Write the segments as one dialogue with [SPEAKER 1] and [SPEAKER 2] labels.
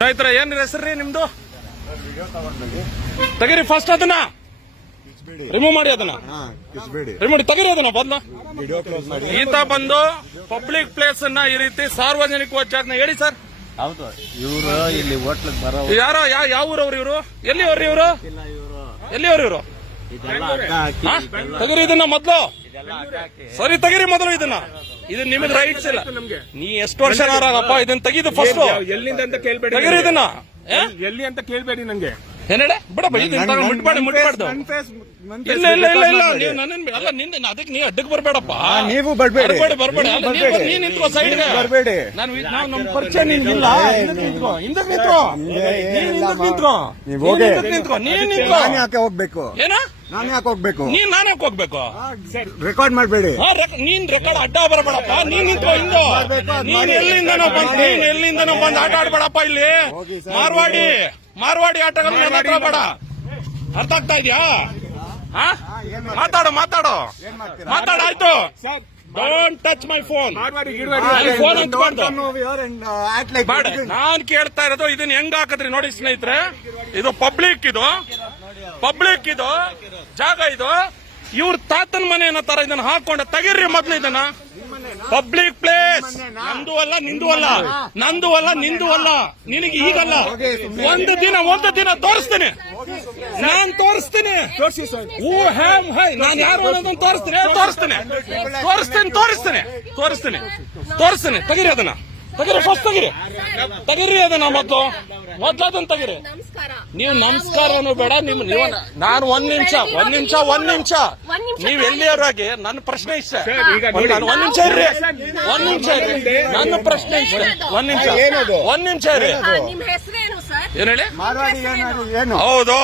[SPEAKER 1] ರೈತರ ಏನ್ ರೀ ನಿಮ್ದು? ತೆಗೀರಿ ಫಸ್ಟ್ ಅದನ್ನ. ರಿಮೂವ್ ಮಾಡಿ ಅದನ್ನ. ರಿಮೂವ್ ಮಾಡಿ ತೆಗೀರಿ ಅದನ್ನ ಬದಲು ಈತ ಬಂದು ಪಬ್ಲಿಕ್ ಪ್ಲೇಸ್ ಅನ್ನ ಈ ರೀತಿ ಸಾರ್ವಜನಿಕ ಜಾಗನ ಹೇಳಿ ಸರ್
[SPEAKER 2] ಹೌದು ಇವರು ಇಲ್ಲಿ ಹೋಟ್ಲಿಗೆ ಬರೋ
[SPEAKER 1] ಯಾರೋ ಯಾವ ಊರವ್ರು ಇವರು? ಎಲ್ಲಿ ಅವ್ರಿ ಇವರು? ಎಲ್ಲಿ ಅವ್ರು ಇವರು? ತೆಗೀರಿ ಇದನ್ನ ಮೊದ್ಲು. ಸರಿ ತೆಗೀರಿ ಮೊದಲು ಇದನ್ನ. ಇದು ನಿಮಗೆ ರೈಟ್ಸ್ ಇಲ್ಲ. ನೀ ಎಷ್ಟು ವರ್ಷ ನಾರಾಗಪ್ಪ ಇದನ್ನ ತೆಗಿದು ಫಸ್ಟ್
[SPEAKER 3] ಎಲ್ಲಿಂದ ಅಂತ ಕೇಳ್ಬೇಡಿ
[SPEAKER 1] ತೆಗೀರಿ ಇದನ್ನ.
[SPEAKER 3] ಎಲ್ಲಿ ಅಂತ ಕೇಳ್ಬೇಡಿ ನಂಗೆ.
[SPEAKER 1] ಏನೇಳೆ? ಬಿಡಪ್ಪ ಇದನ್ನ ತಗೊಂಡು ಮುಟ್ಬಾರ್ದು ಮುಟ್ಬಾರ್ದು.
[SPEAKER 4] ನನ್ face- ನನ್ face
[SPEAKER 1] ಇಲ್ಲ ಇಲ್ಲ ಇಲ್ಲ ಇಲ್ಲ
[SPEAKER 4] record
[SPEAKER 1] ನೀವು ನನ್ನ ಅಲ್ಲ ನಿಂದ ಅದಕ್ಕೆ ನೀ ಅಡ್ಡಕ್ಕೆ ಬರ್ಬೇಡಪ್ಪ.
[SPEAKER 4] ನೀವು ಬರ್ಬೇಡಿ.
[SPEAKER 1] ಬರ್ಬೇಡಿ ಬರ್ಬೇಡಿ.
[SPEAKER 4] ನೀವು
[SPEAKER 1] ನೀ
[SPEAKER 4] ಬರ್ಬೇಡಿ.
[SPEAKER 1] ನೀ ನಿಂತ್ಕೋ ಸೈಡ್ಗೆ
[SPEAKER 4] ಬರಬೇಡಿ.
[SPEAKER 1] ನಾನು ನಾವು ನಮ್ಮ ಪರಿಚಯ ನಿನ್ಗಿಲ್ಲ ನಿಂತ್ಕೋ ಹಿಂದಕ್ಕೆ ನಿಂತ್ಕೋ.
[SPEAKER 4] ನಮ್ಗೆ
[SPEAKER 1] ನೀನ್
[SPEAKER 4] ಏನಿಲ್ಲ
[SPEAKER 1] ಹಿಂದಕ್ಕೆ
[SPEAKER 4] ಮಾ-
[SPEAKER 1] ನಿಂತ್ಕೋ.
[SPEAKER 4] ನೀವ್
[SPEAKER 1] ನೀನ್
[SPEAKER 4] ಹೋಗಿ.
[SPEAKER 1] ಹಿಂದಕ್ಕೆ ನಿಂತ್ಕೋ. ನೀನ್ ನಿಂತ್ಕೋ
[SPEAKER 4] ಯಾಕೆ ಹೋಗ್ಬೇಕು?
[SPEAKER 1] ಏನ?
[SPEAKER 4] ನಾನ್ ಯಾಕೆ ಹೋಗ್ಬೇಕು?
[SPEAKER 1] ನೀನ್ ನಾನು ಯಾಕೆ ಹೋಗ್ಬೇಕು?
[SPEAKER 4] ರೆಕಾರ್ಡ್ ಮಾಡಬೇಡಿ.
[SPEAKER 1] ನೀನ್ ರೆಕಾರ್ಡ್ ಅಡ್ಡ ಬರಬೇಡಪ್ಪ. ನೀನ್ ನಿಂತು ಹಿಂದೆ ನೀನ್. ಎಲ್ಲಿಂದನೋ ಬಂದ್ ನೀನ್ ಎಲ್ಲಿಂದನೋ ಬಂದ್ ಆಟ ಆಡ್ಬೇಡಪ್ಪ ಇಲ್ಲಿ. ಮಾರ್ವಾಡಿ ಮಾರ್ವಾಡಿ ಆಟಗಳು ನನ್ನ ಹತ್ರ ಬೇಡ ಅರ್ಥ ಆಗ್ತಾ ಇದೆಯಾ? ಮಾತಾಡು ಮಾತಾಡು.
[SPEAKER 4] ಏನ್
[SPEAKER 1] ಡೋಂಟ್ ಟಚ್ ಮೈ ಫೋನ್ ಬೇಡ.
[SPEAKER 4] anything.
[SPEAKER 1] ನಾನ್ ಕೇಳ್ತಾ ಇರೋದು ಇದನ್ನ ಹೆಂಗ್ ಹಾಕದ್ರಿ ನೋಡಿ ಸ್ನೇಹಿತರೆ. ಇದು ಪಬ್ಲಿಕ್ ಇದು. ಪಬ್ಲಿಕ್ ಇದು. ಜಾಗ ಇದು. ಇವ್ರ ತಾತನ ಮನೆ ಏನೋ ತರ ಇದನ್ನ ಹಾಕೊಂಡ ತೆಗೀರಿ ಮೊದ್ಲು ಇದನ್ನ. ಪಬ್ಲಿಕ್ ಪ್ಲೇಸ್ ನಂದು ಅಲ್ಲ ನಿಂದು ಅಲ್ಲ. ನಂದು ಅಲ್ಲ ನಿಂದು ಅಲ್ಲ. ನಿನಗೆ ಈಗಲ್ಲ. ಒಂದು ದಿನ ಒಂದು ದಿನ ತೋರಿಸ್ತೇನೆ. ನಾನ್ ತೋರಿಸ್ತೀನಿ.
[SPEAKER 3] ಊ ಹ್ಯಾಮ್
[SPEAKER 1] ಹೂ. ನಾನು ಯಾರು ಅನ್ನೋದನ್ನ ತೋರಿಸ್ತೀನಿ. ತೋರಿಸ್ತೇನೆ. ತೋರಿಸ್ತೀನಿ ತೋರಿಸ್ತೇನೆ. ತೋರಿಸ್ತೇನೆ. ತೋರಿಸ್ತೇನೆ. ತೆಗೀರಿ ಅದನ್ನ. ತೆಗೀರಿ ಫಸ್ಟ್ ತೆಗೀರಿ. ತೆಗೀರಿ ಅದನ್ನ ಮೊದ್ಲು. ಮೊದ್ಲು ಅದನ್ನ ತೆಗೀರಿ
[SPEAKER 5] ನಮಸ್ಕಾರ
[SPEAKER 1] ನೀವು ನಮಸ್ಕಾರನು ಬೇಡ ನಿಮ್ ನೀವು ನಾನು ಒಂದ್ ನಿಮಿಷ ಒಂದ್ ನಿಮಿಷ ಒಂದ್ ನಿಮಿಷ. ನೀವು ಎಲ್ಲಿಯವರಾಗಿ ನನ್ನ ಪ್ರಶ್ನೆ ಇಷ್ಟ. ನಾನು ಒಂದ್ ನಿಮಿಷ ಇರ್ರಿ ಒಂದ್ ನಿಮಿಷ ಇರ್ರಿ ನನ್ನ ಪ್ರಶ್ನೆ ಇಷ್ಟ. ಒಂದ್ ನಿಮಿಷ.
[SPEAKER 4] ಏನದು?
[SPEAKER 1] ಒಂದ್ ನಿಮಿಷ ಇರ್ರಿ ಏನ್ ಹೇಳಿ? ಹೌದು.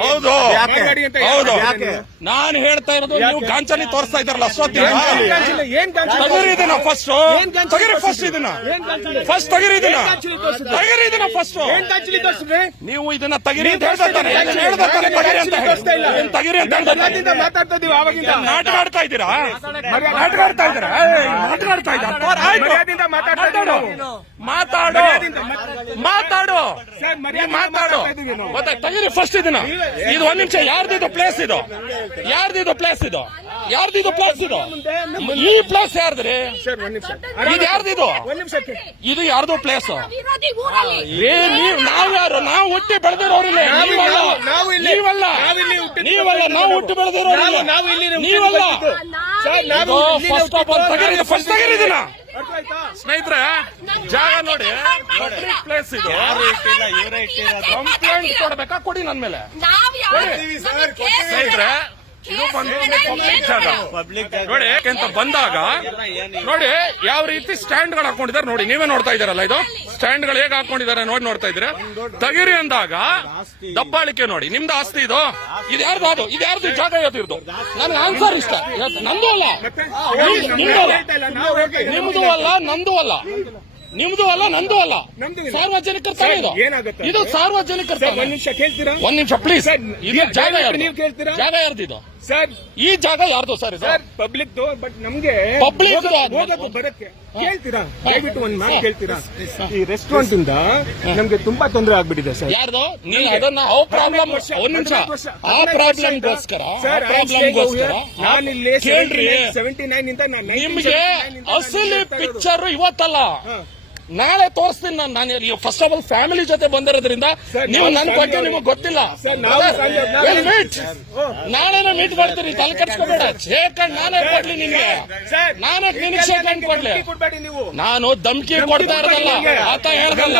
[SPEAKER 1] ಹೌದು.
[SPEAKER 4] ಯಾಕೆ?
[SPEAKER 1] ಹೌದು.
[SPEAKER 4] ಯಾಕೆ?
[SPEAKER 1] ನಾನು ಹೇಳ್ತಾ ಇರೋದು ನೀವು ಗಾಂಚಲಿ ತೋರಿಸ್ತಾ ಇದ್ದಾರಲ್ಲ
[SPEAKER 3] ಏನ್ ಏನ್
[SPEAKER 1] ಇದನ್ನ ಫಸ್ಟ್ ತಗಿರಿ ಫಸ್ಟ್ ಇದನ್ನ. ಫಸ್ಟ್ ತಗಿರಿ ಇದನ್ನ. ತಗಿರಿ ಇದನ್ನ ಫಸ್ಟ್
[SPEAKER 3] ಏನ್
[SPEAKER 1] ನೀವು ಇದನ್ನ ತಗಿರಿ ಅಂತ ಹೇಳ್ತಾ ಇದ್ದಾನೆ. ತಗಿರಿ ಅಂತ ತಗಿರಿ ಅಂತ
[SPEAKER 3] ಮಾತಾಡ್ತಾ ಇದೀವಿ ಆವಾಗಿಂದ.
[SPEAKER 1] ಏನ್ ನಾಟಕ ಆಡ್ತಾ ಇದ್ದೀರಾ? ನಾಟಕ ಆಡ್ತಾ ಇದ್ದೀರಾ? ನಾಟಕ ಆಡ್ತಾ ಇದ್ದೀರಾ ಮಾತಾಡು. ಮಾತಾಡು. ಮಾತಾಡು. ಗೊತ್ತಾಯ್ತು ತಗಿರಿ ಫಸ್ಟ್ ಇದನ್ನ ಇದು ಒಂದ್ ನಿಮಿಷ ಯಾರ್ದಿದು ಪ್ಲೇಸ್ ಇದು? ಯಾರ್ದಿದು ಪ್ಲೇಸ್ ಇದು? ಯಾರ್ದಿದು ಪ್ಲೇಸ್ ಇದು? ಈ ಪ್ಲೇಸ್ ಯಾರ್ದ್ರಿ? ಇದು ಯಾರ್ದಿದು ಇದು? ಯಾರ್ದು ಪ್ಲೇಸ್ ನೀವ್ ನಾವ್ ಯಾರು? ನಾವು ಹುಟ್ಟಿ ಬೆಳೆದಿರೋರಿಲ್ಲ
[SPEAKER 3] ನಾವು-
[SPEAKER 1] ನೀವಲ್ಲ
[SPEAKER 3] ನಾವು- ನಾವು
[SPEAKER 1] ನೀವಲ್ಲ. ನಾವು ಹುಟ್ಟಿ ಬೆಳೆದಿರೋರಿಲ್ಲ ನೀವಲ್ಲ. ಫಸ್ಟ್ ಆಫ್ ಆಲ್ ತಗಿರಿ ಫಸ್ಟ್ ತಗಿರಿದಿನ ಸ್ನೇಹಿತರೆ ಜಾಗ ನೋಡಿ. ಪಬ್ಲಿಕ್ ಪ್ಲೇಸ್ ಇದು.
[SPEAKER 2] ಯಾರು ಇಟ್ಟಿಲ್ಲ? ಇವರೇ ಇಟ್ಟಿರೋದು.
[SPEAKER 1] ಕಂಪ್ಲೇಂಟ್ ಕೊಡ್ಬೇಕಾ? ಕೊಡಿ ನನ್ ಮೇಲೆ.
[SPEAKER 5] ನಾವ್.
[SPEAKER 1] ಸ್ನೇಹಿತರೆ ಇದು ಬಂದು ಪಬ್ಲಿಕ್ ಜಾಗ.
[SPEAKER 2] ಪಬ್ಲಿಕ್
[SPEAKER 1] ನೋಡಿ ಯಾಕೆಂತ ಬಂದಾಗ ನೋಡಿ ಯಾವ ರೀತಿ ಸ್ಟ್ಯಾಂಡ್ಗಳು ಹಾಕೊಂಡಿದ್ದಾರೆ ನೋಡಿ ನೀವೇ ನೋಡ್ತಾ ಇದ್ದಾರಲ್ಲ ಇದು? ಸ್ಟ್ಯಾಂಡ್ಗಳು ಹೇಗೆ ಹಾಕೊಂಡಿದ್ದಾರೆ ನೋಡಿ ನೋಡ್ತಾ ಇದ್ರೆ ತಗಿರಿ ಅಂದಾಗ ದಬ್ಬಾಳಿಕೆ ನೋಡಿ ನಿಮ್ದು ಆಸ್ತಿ ಇದು? ಇದು ಯಾರ್ದು ಅದು? ಇದು ಯಾರ್ದು? ಜಾಗ ಯಾವ್ದು ನನಗೆ ಆನ್ಸರ್ ಇಷ್ಟ. ನಂದು ಅಲ್ಲ. ನಿಮ್ದು ಅಲ್ಲ ನಂದು ಅಲ್ಲ. ನಿಮ್ದು ಅಲ್ಲ ನಂದು ಅಲ್ಲ. ಸಾರ್ವಜನಿಕರ ತಾನೇ ಇದು? ಇದು ಸಾರ್ವಜನಿಕರ ತಾನೇ.
[SPEAKER 3] ಒಂದ್ ನಿಮಿಷ ಕೇಳ್ತೀರಾ?
[SPEAKER 1] ಒಂದ್ ನಿಮಿಷ ಪ್ಲೀಸ್ ಇದು ಜಾಗ
[SPEAKER 3] ನೀವು ಕೇಳ್ತೀರಾ?
[SPEAKER 1] ಜಾಗ ಯಾರ್ದು ಇದು?
[SPEAKER 3] ಸರ್
[SPEAKER 1] ಈ ಜಾಗ ಯಾರ್ದು? ಸರ್
[SPEAKER 3] ಸರ್ ಪಬ್ಲಿಕ್ ಬಟ್ ನಮ್ಗೆ ಪಬ್ಲಿಕ್ ಬರಕ್ಕೆ. ಕೇಳ್ತೀರಾ? ದಯವಿಟ್ಟು ಒಂದ್ ಮಾತು ಕೇಳ್ತೀರಾ? ಈ ರೆಸ್ಟೋರೆಂಟ್ ಇಂದ ನಮ್ಗೆ ತುಂಬಾ ತೊಂದರೆ ಆಗ್ಬಿಟ್ಟಿದೆ ಸರ್.
[SPEAKER 1] ಯಾರ್ದು? ನೀವು ಅದನ್ನ ಆ ಪ್ರಾಬ್ಲಮ್ ಒಂದ್ ನಿಮಿಷ. ಆ ಪ್ರಾಬ್ಲಮ್ ಗೋಸ್ಕರ
[SPEAKER 3] ಸರ್
[SPEAKER 1] ಪ್ರಾಬ್ಲಮ್ಗೋಸ್ಕರ
[SPEAKER 3] ನಾನು ಇಲ್ಲಿ
[SPEAKER 1] ಕೇಳ್ರಿ.
[SPEAKER 3] ಸೆವೆಂಟಿ ನೈನ್ ಇಂದ
[SPEAKER 1] ನಿಮ್ಗೆ ಅಸಲಿ ಪಿಕ್ಚರ್ ಇವತ್ತಲ್ಲ. ನಾಳೆ ತೋರಿಸ್ತೀನಿ ನಾನು ನಾನು ಫಸ್ಟ್ ಆಫ್ ಆಲ್ ಫ್ಯಾಮಿಲಿ ಜೊತೆ ಬಂದಿರೋದ್ರಿಂದ ನೀವು ನನ್ನ ಬಗ್ಗೆ ನಿಮಗೆ ಗೊತ್ತಿಲ್ಲ. ನಾಳೆನ ಮೀಟ್ ಮಾಡ್ತೀರಿ ತಲೆ ಕಟ್ಸ್ಕೊಬೇಡ ಶೇಕ್ ನಾನೇ ಕೊಡ್ಲಿ ನಿಮ್ಗೆ. ನಾನೇ ನಿನಗೆ ಶೇಕ್ ಹ್ಯಾಂಡ್ ಕೊಡ್ಲಿ.
[SPEAKER 3] ನೀವು.
[SPEAKER 1] ನಾನು ಧಮ್ಕಿ ಕೊಡ್ತಾ ಇರೋದಲ್ಲ ಆತ ಹೇಳ್ದಲ್ಲ.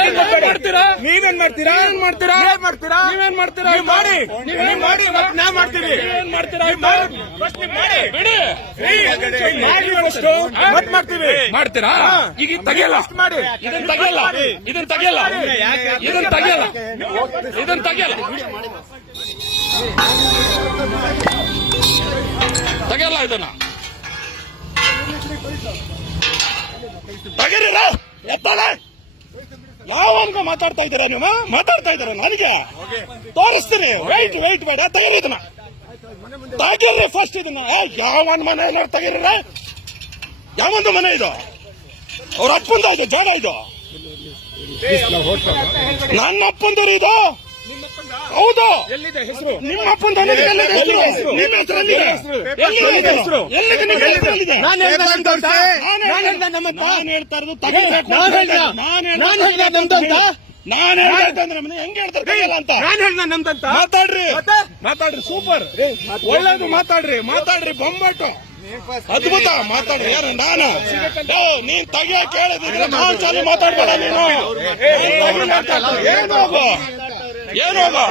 [SPEAKER 1] ಏನ್ ಮಾಡ್ತೀರಾ?
[SPEAKER 3] ನೀವೇನ್ ಮಾಡ್ತೀರಾ?
[SPEAKER 1] ಏನ್ ಮಾಡ್ತೀರಾ?
[SPEAKER 3] ಏನ್ ಮಾಡ್ತೀರಾ?
[SPEAKER 1] ನೀವೇನ್ ಮಾಡ್ತೀರಾ?
[SPEAKER 3] ಮಾಡಿ.
[SPEAKER 1] ನೀವೇನ್
[SPEAKER 3] ನೀವ್ ಮಾಡಿ. ನಾ ಮಾಡ್ತೀನಿ
[SPEAKER 1] ಏನ್ ಮಾಡ್ತೀರಾ? ಬಿಡಿ.
[SPEAKER 3] ಮಾಡ್ತೀವಿ
[SPEAKER 1] ಮಾಡ್ತೀರಾ? ಈಗ ತೆಗಿಯಲ್ಲ.
[SPEAKER 3] ಇದನ್ನ ತೆಗೆಯಲ್ಲ.
[SPEAKER 1] ಇದನ್ ತೆಗೆಯಲ್ಲ. ಇದನ್ ತೆಗೆಯಲ್ಲ ಇದನ್ ತೆಗೆಯಲ್ಲ. ಇದನ್ ತೆಗಿಯಲ್ಲ. ತೆಗಿಯಲ್ಲ ಇದನ್ನ. ತೆಗೀರಿರ ಎತ್ತಾಳೆ ಯಾವನ್ಗ ಮಾತಾಡ್ತಾ ಇದ್ದೀರಾ ನೀವು ಮಾತಾಡ್ತಾ ಇದ್ದೀರಾ ನನಗೆ? ತೋರಿಸ್ತೀನಿ. ವೈಟ್ ವೈಟ್ ಬೇಡ ತೆಗೀರಿ ಇದನ್ನ. ತೆಗೀರಿ ಫಸ್ಟ್ ಇದನ್ನ. ಏ, ಯಾವನ್ ಮನೆ ಏನಾರು ತೆಗೀರಿ ಯಾವೊಂದು ಮನೆ ಇದು? ಅವ್ರ ಅಪ್ಪಂದ ಇದು ಜಾಗ ಇದು. ನನ್ನ ಅಪ್ಪಂದರು ಇದು? ಹೌದು. ನಿಮ್ಮ ಅಪ್ಪಂದ? ನಿಮ್ಮ ಹೆಸರು?
[SPEAKER 3] ನಾನು
[SPEAKER 1] ಹೇಳ್ತಾ ಇರೋದು
[SPEAKER 3] ನಾನು
[SPEAKER 1] ಅಂದ್ರೆ ನಮ್ಮನ್ನ ಹೆಂಗ್ ಹೇಳ್ತಾರೆ ಅಂತ?
[SPEAKER 3] ನಾನು ಹೇಳ್ದ ನಮ್ದಂತ
[SPEAKER 1] ಮಾತಾಡ್ರಿ? ಮಾತಾಡ್ರಿ ಸೂಪರ್. ಒಳ್ಳೇದು ಮಾತಾಡ್ರಿ ಮಾತಾಡ್ರಿ ಬೊಂಬಾಟು. ಅದ್ಭುತ ಮಾತಾಡ್ರಿ ಯಾರು ನಾನು ನೀನ್ ತೆಗಿಯ ಕೇಳಿದ್ರೆ ನಾನ್ ಚಾಲಿ ಮಾತಾಡ್ಬೇಡ ನೀನು. ಏನು ಹೋಗು ಏನು ಹೋಗು.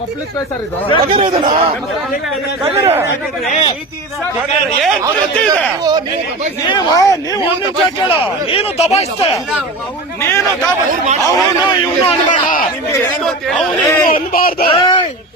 [SPEAKER 3] ಪಬ್ಲಿಕ್ ಪ್ಲೇಸ್ ಇದು
[SPEAKER 1] ಪ್ರೀತಿ ಇದೆ? ನೀವು ನೀವು ಒಂದ್ ನಿಮಿಷ ಕೇಳು ನೀನು ದಬಾಯಿಸ್ತೆ ನೀನು ಅವನು ಇವನು ಅನ್ಬೇಡ ಅವನು ಇವನು ಅನ್ಬಾರ್ದು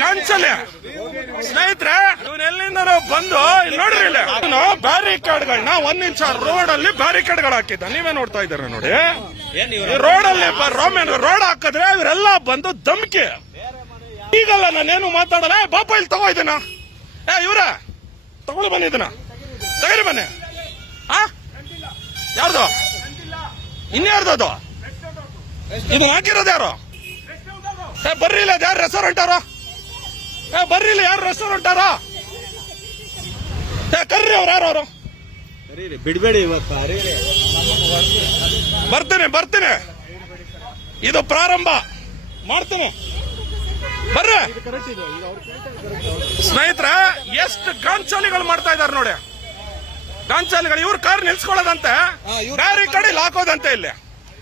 [SPEAKER 1] ಗಂಚಲೆ ಸ್ನೇಹಿತರೆ, ಇವನ್ ಎಲ್ಲಿಂದ ಬಂದು ಇಲ್ಲಿ ನೋಡ್ರಿ ಇಲ್ಲಿ. ಬ್ಯಾರಿಕೇಡ್ಗಳನ್ನ ಒಂದ್ ನಿಮಿಷ ರೋಡ್ ಅಲ್ಲಿ ಬ್ಯಾರಿಕೇಡ್ಗಳು ಹಾಕಿದ್ದ. ನೀವೇ ನೋಡ್ತಾ ಇದ್ದೀರ ನೋಡಿ? ರೋಡ್ ಅಲ್ಲಿ ರೋಮನ್ ರೋಡ್ ಹಾಕಿದ್ರೆ ಇವರೆಲ್ಲ ಬಂದು ಧಮ್ಕಿ. ಈಗಲ್ಲ ನಾನೇನು ಮಾತಾಡಲ್ಲ? ಬಾಪ, ಇಲ್ಲಿ ತಗೋ ಇದನ್ನ. ಏ, ಇವ್ರ ತಗೊಂಡು ಬನ್ನಿ ಇದನ್ನ. ತಗರಿ ಬನ್ನಿ. ಆ? ಯಾರ್ದು? ಇನ್ಯಾರ್ದು ಅದು? ಇದು ಹಾಕಿರೋದು ಯಾರು? ಏ ಬರ್ರಿ ಇಲ್ಲ ಯಾರು ರೆಸ್ಟೋರೆಂಟ್ ಅವರ? ಏ ಬರ್ರಿ ಇಲ್ಲ ಯಾರು ರೆಸ್ಟೋರೆಂಟ್ ಅವರ? ಏ ಕರ್ರಿ ಅವ್ರು ಯಾರು ಅವರು?
[SPEAKER 2] ಬಿಡ್ಬೇಡಿ.
[SPEAKER 1] ಬರ್ತೀನಿ ಬರ್ತೀನಿ. ಇದು ಪ್ರಾರಂಭ. ಮಾಡ್ತೀನಿ. ಬರ್ರಿ. ಸ್ನೇಹಿತರ ಎಷ್ಟು ಗಾಂಚಾಲಿಗಳು ಮಾಡ್ತಾ ಇದಾರೆ ನೋಡಿ. ಗಾಂಚಾಲಿಗಳು ಇವ್ರ ಕಾರ್ ನಿಲ್ಸ್ಕೊಳ್ಳೋದಂತೆ ಬ್ಯಾರಿಕೇಡ್ ಕಡೆ ಹಾಕೋದಂತೆ ಇಲ್ಲಿ.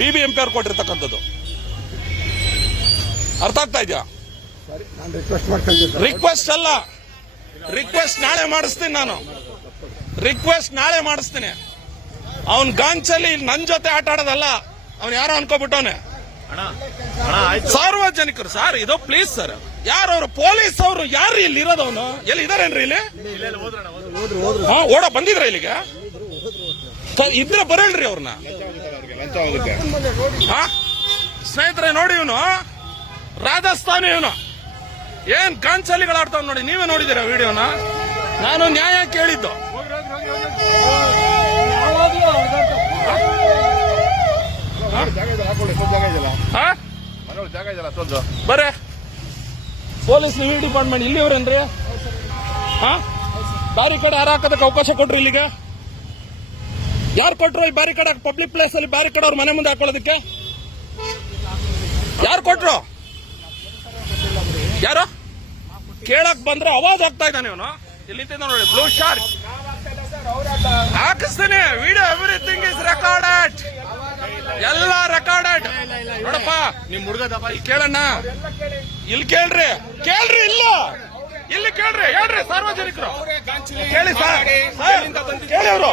[SPEAKER 1] ಬಿ ಬಿ ಎಂ ಪಿ ಅವ್ರು ಕೊಟ್ಟಿರ್ತಕ್ಕಂಥದ್ದು. ಅರ್ಥ ಆಗ್ತಾ ಇದೆಯಾ?
[SPEAKER 4] ನಾನು ರಿಕ್ವೆಸ್ಟ್
[SPEAKER 1] ಅಲ್ಲ. ರಿಕ್ವೆಸ್ಟ್ ನಾಳೆ ಮಾಡಿಸ್ತೀನಿ ನಾನು. ರಿಕ್ವೆಸ್ಟ್ ನಾಳೆ ಮಾಡಿಸ್ತೀನಿ. ಅವನ್ ಗಾಂಚಲ್ಲಿ ನನ್ ಜೊತೆ ಆಟ ಆಡೋದಲ್ಲ ಅವ್ನು ಯಾರೋ ಅನ್ಕೋಬಿಟ್ಟವನೆ. ಸಾರ್ವಜನಿಕರು ಸರ್ ಇದು ಪ್ಲೀಸ್ ಸರ್ ಯಾರು ಅವರು? ಪೊಲೀಸ್ ಅವರು ಯಾರು ಇಲ್ಲಿ ಇರೋದವನು ಎಲ್ಲಿ ಇದಾರೇನ್ರಿ ಇಲ್ಲಿ? ಹಾ ಓಡ ಬಂದಿದ್ರ ಇಲ್ಲಿಗೆ? ಇದ್ರೆ ಬರಲ್ರಿ ಅವ್ರನ್ನ ಹಾ ಸ್ನೇಹಿತರೆ, ನೋಡಿ ಇವನು ರಾಜಸ್ಥಾನಿ ಇವನು. ಏನ್ ಕಾಂಚಲಿಗಳಾಡ್ತಾವ್ ನೋಡಿ, ನೀವೇ ನೋಡಿದಿರ ವಿಡಿಯೋನ? ನಾನು ನ್ಯಾಯ ಕೇಳಿದ್ದು. ಬರ ಬರೇ. ಪೊಲೀಸ್ ನೀವು ಡಿಪಾರ್ಟ್ಮೆಂಟ್ ಇಲ್ಲಿವ್ರೇನ್ರಿ ಹಾ ಕಡೆ ಯಾರು ಹಾಕೋದಕ್ಕೆ ಅವಕಾಶ ಕೊಟ್ರಿ ಇಲ್ಲಿಗೆ? ಯಾರು ಕೊಟ್ಟರು ಈ ಬ್ಯಾರಿಕೇಡ್ ಪಬ್ಲಿಕ್ ಪ್ಲೇಸ್ ಅಲ್ಲಿ ಬ್ಯಾರಿಕೇಡ್ ಅವ್ರ ಮನೆ ಮುಂದೆ ಹಾಕೊಳ್ಳೋದಕ್ಕೆ? ಯಾರು ಕೊಟ್ರು? ಯಾರು? ಕೇಳಕ್ ಬಂದ್ರೆ ಅವಾಜ್ ಆಗ್ತಾ ಇದ್ದಾನೆ ಇವನು. ಇಲ್ಲಿ ನೋಡಿ ಬ್ಲೂ ಶಾರ್ಕ್ ಹಾಕಿಸ್ತೀನಿ. ವಿಡಿಯೋ ಎವ್ರಿಥಿಂಗ್ ಇಸ್ ರೆಕಾರ್ಡೆಡ್ ಎಲ್ಲ ರೆಕಾರ್ಡೆಡ್ ನೋಡಪ್ಪ
[SPEAKER 2] ನಿಮ್ ಹುಡುಗದಪ್ಪ
[SPEAKER 1] ಇಲ್ಲಿ ಕೇಳಣ್ಣ. ಇಲ್ಲಿ ಕೇಳ್ರಿ. ಕೇಳ್ರಿ ಇಲ್ಲ. ಇಲ್ಲಿ ಕೇಳ್ರಿ. ಹೇಳ್ರಿ ಸಾರ್ವಜನಿಕರು. ಕೇಳಿ ಸರ್, ಕೇಳಿ ಅವರು.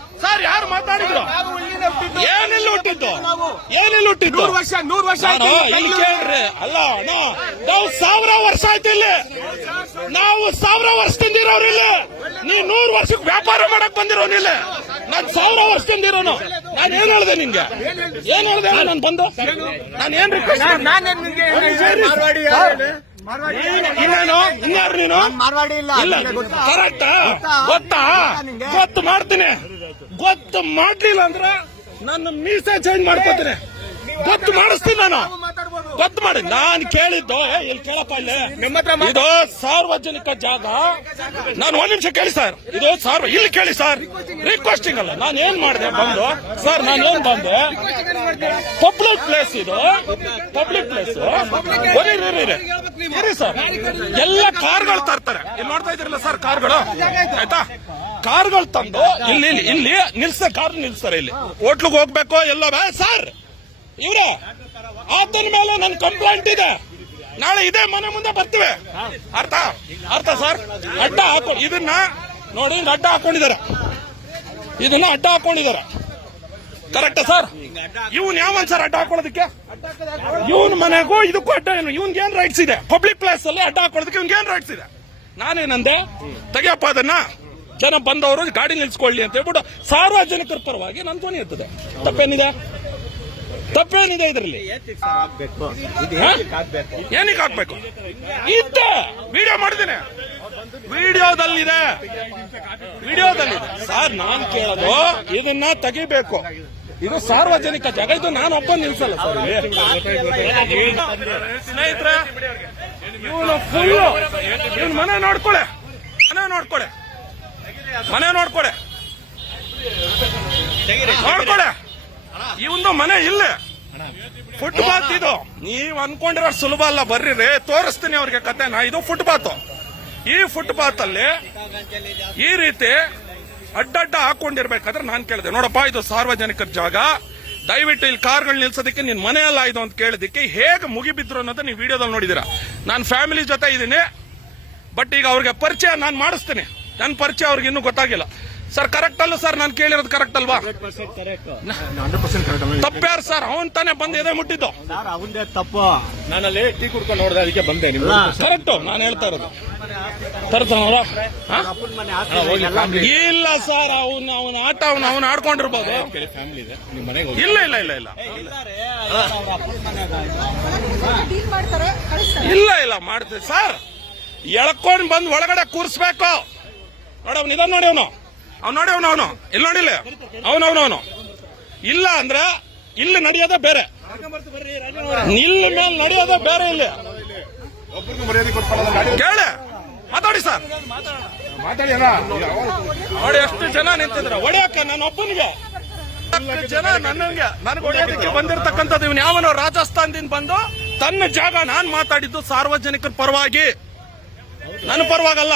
[SPEAKER 1] ಸರ್ ಯಾರು ಮಾತಾಡಿದ್ರು? ಏನಿಲ್ಲ ಹುಟ್ಟಿದ್ದು? ಏನಿಲ್ಲ ಹುಟ್ಟಿದ್ದು?
[SPEAKER 3] ನೂರು ವರ್ಷ ನೂರು ವರ್ಷ
[SPEAKER 1] ಕೇಳ್ರಿ. ಅಲ್ಲ ನಾವು ಸಾವಿರ ವರ್ಷ ಆಯ್ತು ಇಲ್ಲಿ. ನಾವು ಸಾವಿರ ವರ್ಷದಿಂದ ಇರೋರಿಲ್ಲ ಇಲ್ಲಿ. ನೀವ್ ನೂರು ವರ್ಷಕ್ಕೆ ವ್ಯಾಪಾರ ಮಾಡಕ್ ಬಂದಿರೋನಿಲ್ಲ ನಾನ್ ಸಾವಿರ ವರ್ಷದಿಂದ ಇರೋನು. ನಾನು ಏನ್ ಹೇಳ್ದೆ ನಿನ್ಗೆ ಏನ್ ಹೇಳ್ದೆ ನಾನು ಬಂದು? ನಾನು ಏನ್ ರಿಕ್ವೆಸ್ಟ್ ಇನ್ನೇನು ಇನ್ಯಾರು ನೀನು?
[SPEAKER 4] ಮಾರ್ವಾಡಿ ಇಲ್ಲ
[SPEAKER 1] ಇಲ್ಲ. ಕರೆಕ್ಟ್ ಗೊತ್ತಾ? ಗೊತ್ತು ಮಾಡ್ತೀನಿ. ಗೊತ್ತು ಮಾಡ್ಲಿಲ್ಲ ಅಂದ್ರೆ ನನ್ನ ಮೀಸೆ ಚೇಂಜ್ ಮಾಡ್ಕೋತೀನಿ. ಗೊತ್ತು ಮಾಡಿಸ್ತೀನಿ ನಾನು. ಗೊತ್ತು ಮಾಡಿ. ನಾನು ಕೇಳಿದ್ದು ಏ, ಇಲ್ಲಿ ಕೇಳಪ್ಪ ಇಲ್ಲಿ. ಇದು ಸಾರ್ವಜನಿಕ ಜಾಗ. ನಾನು ಒಂದ್ ನಿಮಿಷ ಕೇಳಿ ಸರ್ ಇದು ಸಾರ್ವ ಇಲ್ಲಿ ಕೇಳಿ ಸರ್ ರಿಕ್ವೆಸ್ಟಿಂಗ್ ಅಲ್ಲ. ನಾನು ಏನ್ ಮಾಡಿದೆ ಬಂದು? ಸರ್ ನಾನು ಏನ್ ಬಂದೆ? ಪಬ್ಲಿಕ್ ಪ್ಲೇಸ್ ಇದು. ಪಬ್ಲಿಕ್ ಪ್ಲೇಸ್ ಸರ್ ಎಲ್ಲ ಕಾರ್ಗಳು ತರ್ತಾರೆ. ಇಲ್ಲಿ ನೋಡ್ತಾ ಇದ್ರಲ್ಲ ಸರ್ ಕಾರ್ಗಳು ಆಯ್ತಾ? ಕಾರ್ಗಳು ತಂದು ಇಲ್ಲಿ ಇಲ್ಲಿ ನಿಲ್ಸ ಕಾರ್ ನಿಲ್ಸ್ತಾರೆ ಇಲ್ಲಿ. ಹೋಟ್ಲಿಗೆ ಹೋಗ್ಬೇಕು ಎಲ್ಲ ಸರ್. ಇವ್ರೆ ಆತನ ಮೇಲೆ ನನ್ ಕಂಪ್ಲೇಂಟ್ ಇದೆ. ನಾಳೆ ಇದೇ ಮನೆ ಮುಂದೆ ಬರ್ತೀವಿ. ಅರ್ಥ? ಅರ್ಥ ಸರ್? ಅಡ್ಡ ಹಾಕೊ ಇದನ್ನ ನೋಡಿ ಅಡ್ಡ ಹಾಕೊಂಡಿದ್ದಾರೆ. ಇದನ್ನ ಅಡ್ಡ ಹಾಕೊಂಡಿದ್ದಾರೆ. Correct sir? ಇವನ್ ಯಾವನ್ ಸರ್ ಅಡ್ಡ ಹಾಕೊಳ್ಳೋದಕ್ಕೆ? ಇವನ್ ಮನೆಗೂ ಇದಕ್ಕೂ ಅಡ್ಡ ಏನು? ಇವನ್ಗೆ ಏನ್ ರೈಟ್ಸ್ ಇದೆ? ಪಬ್ಲಿಕ್ ಪ್ಲೇಸ್ ಅಲ್ಲಿ ಅಡ್ಡ ಹಾಕೊಳ್ಳೋದಕ್ಕೆ ಇವನ್ ಏನ್ ರೈಟ್ಸ್ ಇದೆ? ನಾನೇನಂದೆ? ತೆಗಿಯಪ್ಪ ಅದನ್ನ. ಜನ ಬಂದವರು ಗಾಡಿ ನಿಲ್ಸ್ಕೊಳ್ಳಿ ಅಂತ ಹೇಳ್ಬಿಟ್ಟು ಸಾರ್ವಜನಿಕರ ಪರವಾಗಿ ನನ್ನ ಧ್ವನಿ ಇರ್ತದೆ ತಪ್ಪೇನಿದೆ? ತಪ್ಪೇನಿದೆ ಇದರಲ್ಲಿ? ಏನಕ್ಕೆ ಹಾಕ್ಬೇಕು ಇದ್ದೆ ವಿಡಿಯೋ ಮಾಡಿದ್ದೀನಿ. ವಿಡಿಯೋದಲ್ಲಿದೆ. ವಿಡಿಯೋದಲ್ಲಿದೆ. ಸರ್ ನಾನ್ ಕೇಳೋದು ಇದನ್ನ ತೆಗಿಬೇಕು. ಇದು ಸಾರ್ವಜನಿಕ ಜಾಗ. ಇದು ನಾನು ಒಬ್ಬ ನಿಲ್ಸಲ್ಲ ಸರ್ ಸ್ನೇಹಿತರೆ ಇವನು ಫುಲ್ಲು ಇವನ್ ಮನೆ ನೋಡ್ಕೊಳೆ. ಮನೆ ನೋಡ್ಕೊಳೆ. ಮನೆ ನೋಡ್ಕೊಡೆ. ನೋಡ್ಕೊಡೆ. ಇವಂದು ಮನೆ ಇಲ್ಲ. ಫುಟ್ಪಾತ್ ಇದು. ನೀವ್ ಅನ್ಕೊಂಡಿರೋ ಸುಲಭ ಅಲ್ಲ, ಬರ್ರಿ ರೇ. ತೋರಿಸ್ತೀನಿ ಅವ್ರಿಗೆ ಕತೆನ ಇದು ಫುಟ್ಪಾತ್ ಈ ಫುಟ್ಪಾತ್ ಅಲ್ಲಿ ಈ ರೀತಿ ಅಡ್ಡಡ್ಡ ಹಾಕೊಂಡಿರ್ಬೇಕಾದ್ರೆ ನಾನ್ ಕೇಳಿದೆ. ನೋಡಪ್ಪ, ಇದು ಸಾರ್ವಜನಿಕರ ಜಾಗ. ದಯವಿಟ್ಟು ಇಲ್ಲಿ ಕಾರ್ಗಳು ನಿಲ್ಸೋದಕ್ಕೆ ನಿನ್ ಮನೆ ಅಲ್ಲ ಇದು ಅಂತ ಕೇಳಿದಕ್ಕೆ ಹೇಗೆ ಮುಗಿಬಿದ್ರು ಅನ್ನೋದು ನೀವು ವಿಡಿಯೋದಲ್ಲಿ ನೋಡಿದೀರ. ನಾನು ಫ್ಯಾಮಿಲಿ ಜೊತೆ ಇದ್ದೀನಿ. ಬಟ್ ಈಗ ಅವ್ರಿಗೆ ಪರಿಚಯ ನಾನು ಮಾಡಿಸ್ತೀನಿ. ನನ್ನ ಪರಿಚಯ ಅವ್ರಿಗೆ ಇನ್ನೂ ಗೊತ್ತಾಗಿಲ್ಲ. ಸರ್ ಕರೆಕ್ಟ್ ಅಲ್ಲ ಸರ್ ನಾನು ಕೇಳಿರೋದು ಕರೆಕ್ಟ್ ಅಲ್ವಾ? ತಪ್ಪ್ಯಾರು ಸರ್ ಅವನ್ ತಾನೇ ಬಂದು ಎದೆ ಮುಟ್ಟಿದ್ದು.
[SPEAKER 2] ಸರ್ ಅವಂದೇ ತಪ್ಪು.
[SPEAKER 3] ನಾನಲ್ಲಿ ಟೀ ಕುಡ್ಕೊಂಡು ನೋಡಿದೆ ಅದಕ್ಕೆ ಬಂದೆ ನಿಮ್ಗೆ.
[SPEAKER 1] ಕರೆಕ್ಟ್ ನಾನು ಹೇಳ್ತಾ ಇರೋದು. ಇಲ್ಲ ಸರ್ ಅವನ್ ಅವನ ಆಟ ಅವನ್ ಅವನ್ ಆಡ್ಕೊಂಡಿರ್ಬೋದು.
[SPEAKER 3] ಫ್ಯಾಮಿಲಿ ಇದೆ. ನಿಮ್ ಮನೆಗೆ
[SPEAKER 1] ಇಲ್ಲ ಇಲ್ಲ ಇಲ್ಲ ಇಲ್ಲ.
[SPEAKER 5] ಡೀಲ್ ಮಾಡ್ತಾರೆ ಕಳಿಸ್ತಾರೆ.
[SPEAKER 1] ಇಲ್ಲ ಇಲ್ಲ ಮಾಡ್ತೀವಿ. ಸರ್ ಎಳ್ಕೊಂಡ್ ಬಂದ್ ಒಳಗಡೆ ಕೂರ್ಸ್ಬೇಕು. ನೋಡಿ, ಅವ್ನು ಇದ ನೋಡಿ ಅವನು. ಅವ್ನು ನೋಡಿ ಅವನು ಅವನು. ಇಲ್ಲಿ. ನೋಡಿಲ್ಲ ಅವನು ಅವನು ಅವನು. ಇಲ್ಲ ಅಂದ್ರೆ ಇಲ್ಲಿ ನಡೆಯೋದೇ ಬೇರೆ. ಇಲ್ಲಿ ಮೇಲೆ ನಡೆಯೋದೇ ಬೇರೆ ಇಲ್ಲಿ. ಕೇಳಿ. ಮಾತಾಡಿ ಸರ್. ನೋಡಿ ಎಷ್ಟು ಜನ ನಿಂತಿದ್ರ. ಒಡೆಯಕ್ಕ ನನ್ನ ಒಬ್ಬನಿಗೆ. ಜನ ನನ್ನಂಗೆ. ನನಗೆ ಹೊಡೆಯೋದಕ್ಕೆ ಬಂದಿರತಕ್ಕಂಥದ್ದು ಇವನು ಯಾವನೋ ರಾಜಸ್ಥಾನದಿಂದ ಬಂದು ತನ್ನ ಜಾಗ ನಾನು ಮಾತಾಡಿದ್ದು ಸಾರ್ವಜನಿಕರ ಪರವಾಗಿ. ನನ್ನ ಪರವಾಗಲ್ಲ.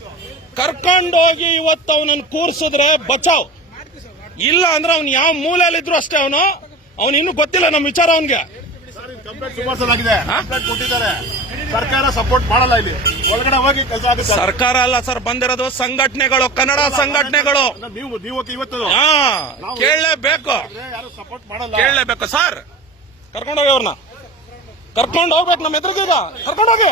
[SPEAKER 1] ಕರ್ಕೊಂಡೋಗಿ ಇವತ್ತು ಅವನನ್ನು ಕೂರ್ಸಿದ್ರೆ ಬಚಾವ್. ಇಲ್ಲ ಅಂದ್ರೆ ಅವ್ನು ಯಾವ ಮೂಲೆಯಲ್ಲಿದ್ರು ಅಷ್ಟೇ ಅವನು. ಅವನು ಇನ್ನು ಗೊತ್ತಿಲ್ಲ ನಮ್ಮ ವಿಚಾರ ಅವನಿಗೆ.
[SPEAKER 4] ಸರ್ಕಾರ ಸಪೋರ್ಟ್ ಮಾಡಲ್ಲ ಇಲ್ಲಿ. ಒಳಗಡೆ ಹೋಗಿ ಕೆಲಸ
[SPEAKER 1] ಸರ್ಕಾರ ಅಲ್ಲ ಸರ್ ಬಂದಿರೋದು ಸಂಘಟನೆಗಳು ಕನ್ನಡ ಸಂಘಟನೆಗಳು.
[SPEAKER 4] ನೀವು ನೀವು ಇವತ್ತು?
[SPEAKER 1] ಹಾ ಕೇಳಲೇಬೇಕು.
[SPEAKER 4] ಯಾರು ಸಪೋರ್ಟ್ ಮಾಡಲ್ಲ.
[SPEAKER 1] ಕೇಳಲೇಬೇಕು ಸರ್. ಕರ್ಕೊಂಡೋಗಿ ಅವ್ರನ್ನ. ಕರ್ಕೊಂಡು ಹೋಗ್ಬೇಕು ನಮ್ಮ ಎದುರಿಗೀಗ. ಕರ್ಕೊಂಡೋಗಿ.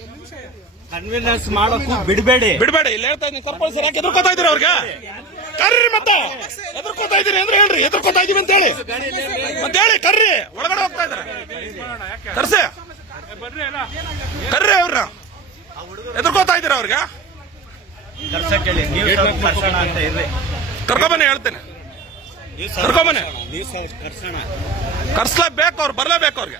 [SPEAKER 2] ಕನ್ವಿನ್ಸ್ ಮಾಡೋಕ್ಕೂ ಬಿಡಬೇಡಿ.
[SPEAKER 1] ಬಿಡಬೇಡಿ. ಇಲ್ಲ ಹೇಳ್ತಾ ಇದ್ದೀನಿ ಕಂಪಲ್ಸರಿ ಸರ್ ಯಾಕೆ ಎದುರ್ಕೋತಾ ಇದ್ದೀರಿ ಅವ್ರಿಗೆ? ಕರ್ರಿ ಮತ್ತೆ. ಎದುರ್ಕೋತಾ ಇದ್ದೀನಿ ಅಂದ್ರೆ ಹೇಳ್ರಿ ಎದುರ್ಕೋತಾ ಇದೀವಿ ಅಂತ ಹೇಳಿ. ಮತ್ತೆ ಹೇಳಿ ಕರ್ರಿ. ಒಳಗಡೆ ಹೋಗ್ತಾ ಇದ್ದಾರೆ. ಕರ್ಸಿ ಕರ್ರಿ ಅವ್ರನ್ನ ಎದುರ್ಕೋತಾ ಇದ್ದೀರಾ ಅವ್ರಿಗೆ?
[SPEAKER 2] ಕರ್ಕೊಂಬನೆ ಹೇಳಿ ನೀವು ಸ್ವಲ್ಪ ಕರ್ಸೋಣ ಅಂತ ಇರ್ರಿ.
[SPEAKER 1] ಕರ್ಕೊಂಬನ್ನಿ ಹೇಳ್ತೇನೆ.
[SPEAKER 2] ಕರ್ಸೋಣ.
[SPEAKER 1] ಕರ್ಸ್ಲೇಬೇಕು ಅವ್ರು ಬರ್ಲೇಬೇಕು ಅವ್ರಿಗೆ.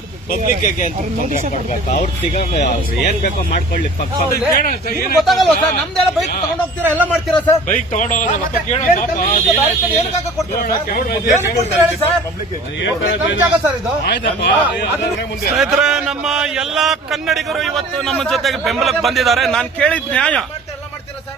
[SPEAKER 2] ಪಬ್ಲಿಕ್ ಅವ್ರ ತಿಗ ಅವ್ರು ಏನ್ ಬೇಕೋ ಮಾಡ್ಕೊಳ್ಳಿ.
[SPEAKER 3] ಗೊತ್ತಾಗಲ್ವಾ ಸರ್? ನಮ್ದೆಲ್ಲ ಬೈಕ್ ತಗೊಂಡ್ ಹೋಗ್ತೀರಾ? ಎಲ್ಲ ಮಾಡ್ತೀರಾ ಸರ್?
[SPEAKER 6] ಬೈಕ್
[SPEAKER 3] ತಗೊಂಡ್
[SPEAKER 1] ಸ್ನೇಹಿತರೆ ನಮ್ಮ ಎಲ್ಲಾ ಕನ್ನಡಿಗರು ಇವತ್ತು ನಮ್ಮ ಜೊತೆಗೆ ಬೆಂಬಲಕ್ಕೆ ಬಂದಿದ್ದಾರೆ. ನಾನು ಕೇಳಿದ ನ್ಯಾಯ.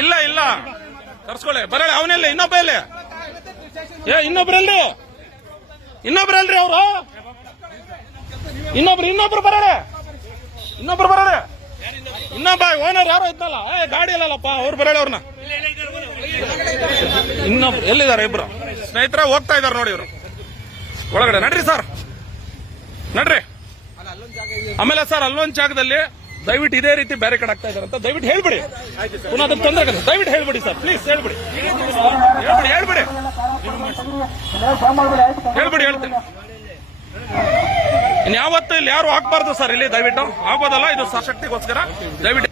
[SPEAKER 1] ಇಲ್ಲ ಇಲ್ಲ. ತರ್ಸ್ಕೊಳ್ಳಿ. ಬರಲಿ ಅವನೆಲ್ಲ ಇನ್ನೊಬ್ಬ ಇಲ್ಲಿ ಏ ಇನ್ನೊಬ್ರಲ್ಲಿ? ಇನ್ನೊಬ್ರಲ್ರಿ ಅವರು? ಇನ್ನೊಬ್ರು ಇನ್ನೊಬ್ರು ಬರಳೆ ಇನ್ನೊಬ್ರು ಬರಳೆ ಇನ್ನೊಬ್ಬ ಓನರ್ ಯಾರೋ ಇದ್ದಲ್ಲ ಏ ಗಾಡಿ ಇಲ್ಲಲ್ಲಪ್ಪ ಅವ್ರು ಬರಳೆ ಅವ್ರನ್ನ. ಇನ್ನೊಬ್ರು ಎಲ್ಲಿದ್ದಾರೆ ಇಬ್ರು? ಸ್ನೇಹಿತರ ಹೋಗ್ತಾ ಇದಾರೆ ನೋಡಿ ಇವರು. ಒಳಗಡೆ ನಡ್ರಿ ಸರ್. ನಡ್ರಿ. ಆಮೇಲೆ ಸರ್ ಅಲ್ಲೊಂದ್ ಜಾಗದಲ್ಲಿ ದಯವಿಟ್ಟು ಇದೇ ರೀತಿ ಬ್ಯಾರಿಕೇಡ್ ಆಗ್ತಾ ಇದಾರೆ ಅಂತ ದಯವಿಟ್ಟು ಹೇಳ್ಬಿಡಿ. ಪುನಃ ಅದಕ್ಕೆ ತೊಂದರೆ ಆಗುತ್ತೆ ದಯವಿಟ್ಟು ಹೇಳ್ಬಿಡಿ ಸರ್ ಪ್ಲೀಸ್ ಹೇಳ್ಬಿಡಿ. ಹೇಳ್ಬಿಡಿ ಹೇಳ್ಬಿಡಿ. ಹೇಳ್ಬಿಡಿ ಹೇಳ್ತೀನಿ. ಇನ್ಯಾವತ್ತೂ ಇಲ್ಲಿ ಯಾರು ಹಾಕ್ಬಾರ್ದು ಸರ್ ಇಲ್ಲಿ ದಯವಿಟ್ಟು. ಆಗೋದಲ್ಲ ಇದು ಸಶಕ್ತಿಗೋಸ್ಕರ. ದಯವಿಟ್ಟು